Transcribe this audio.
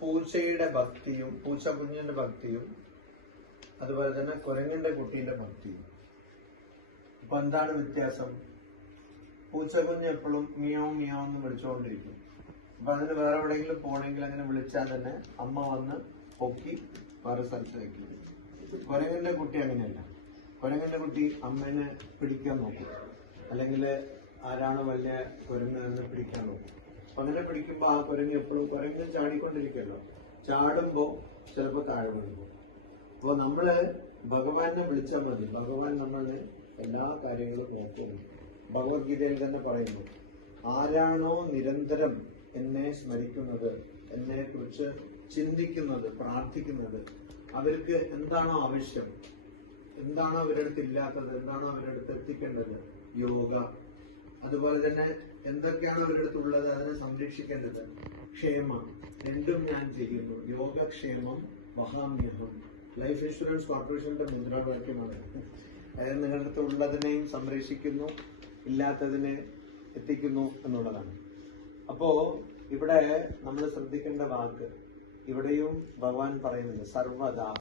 പൂച്ചയുടെ ഭക്തിയും പൂച്ച കുഞ്ഞിന്റെ ഭക്തിയും അതുപോലെ തന്നെ കുരങ്ങന്റെ കുട്ടീന്റെ ഭക്തിയും. അപ്പൊ എന്താണ് വ്യത്യാസം? പൂച്ചക്കുഞ്ഞ് എപ്പോഴും മിയാവ് മിയാവ് എന്ന് വിളിച്ചുകൊണ്ടിരിക്കും. അപ്പൊ അതിന് വേറെ എവിടെയെങ്കിലും പോണെങ്കിൽ അങ്ങനെ വിളിച്ചാൽ തന്നെ അമ്മ വന്ന് പൊക്കി വേറെ സ്ഥലത്ത് വെക്കും. കുരങ്ങന്റെ കുട്ടി അങ്ങനെയല്ല. കുരങ്ങന്റെ കുട്ടി അമ്മേനെ പിടിക്കാൻ നോക്കും, അല്ലെങ്കിൽ ആരാണ് വലിയ കുരങ്ങ് എന്ന് പിടിക്കാൻ നോക്കും. അപ്പൊ അങ്ങനെ പിടിക്കുമ്പോ ആ കുരങ്ങ് എപ്പോഴും കുരങ്ങ് ചാടിക്കൊണ്ടിരിക്കുമല്ലോ, ചാടുമ്പോ ചിലപ്പോ താഴെ വീഴും. അപ്പൊ നമ്മള് ഭഗവാനെ വിളിച്ചാൽ മതി, ഭഗവാൻ നമ്മളെ എല്ലാ കാര്യങ്ങളും നോക്കുന്നു. ഭഗവത്ഗീതയിൽ തന്നെ പറയുന്നു, ആരാണോ നിരന്തരം എന്നെ സ്മരിക്കുന്നത്, എന്നെ കുറിച്ച് ചിന്തിക്കുന്നത്, പ്രാർത്ഥിക്കുന്നത്, അവർക്ക് എന്താണോ ആവശ്യം, എന്താണോ അവരുടെ അടുത്ത് ഇല്ലാത്തത്, എന്താണോ അവരുടെ അടുത്ത് എത്തിക്കേണ്ടത്, യോഗ, അതുപോലെ തന്നെ എന്തൊക്കെയാണ് അവരുടെ അടുത്തുള്ളത് അതിനെ സംരക്ഷിക്കേണ്ടത്, ക്ഷേമ, രണ്ടും ഞാൻ ചെയ്യുന്നു. യോഗക്ഷേമം വഹാമ്യഹം. ലൈഫ് ഇൻഷുറൻസ് കോർപ്പറേഷന്റെ മുദ്രാവാക്യമാണ്. അതായത് നിങ്ങളുടെ അടുത്ത് ഉള്ളതിനെയും സംരക്ഷിക്കുന്നു, ഇല്ലാത്തതിനെ എത്തിക്കുന്നു എന്നുള്ളതാണ്. അപ്പോ ഇവിടെ നമ്മൾ ശ്രദ്ധിക്കേണ്ട വാക്ക്, ഇവിടെയും ഭഗവാൻ പറയുന്നുണ്ട് സർവദാ.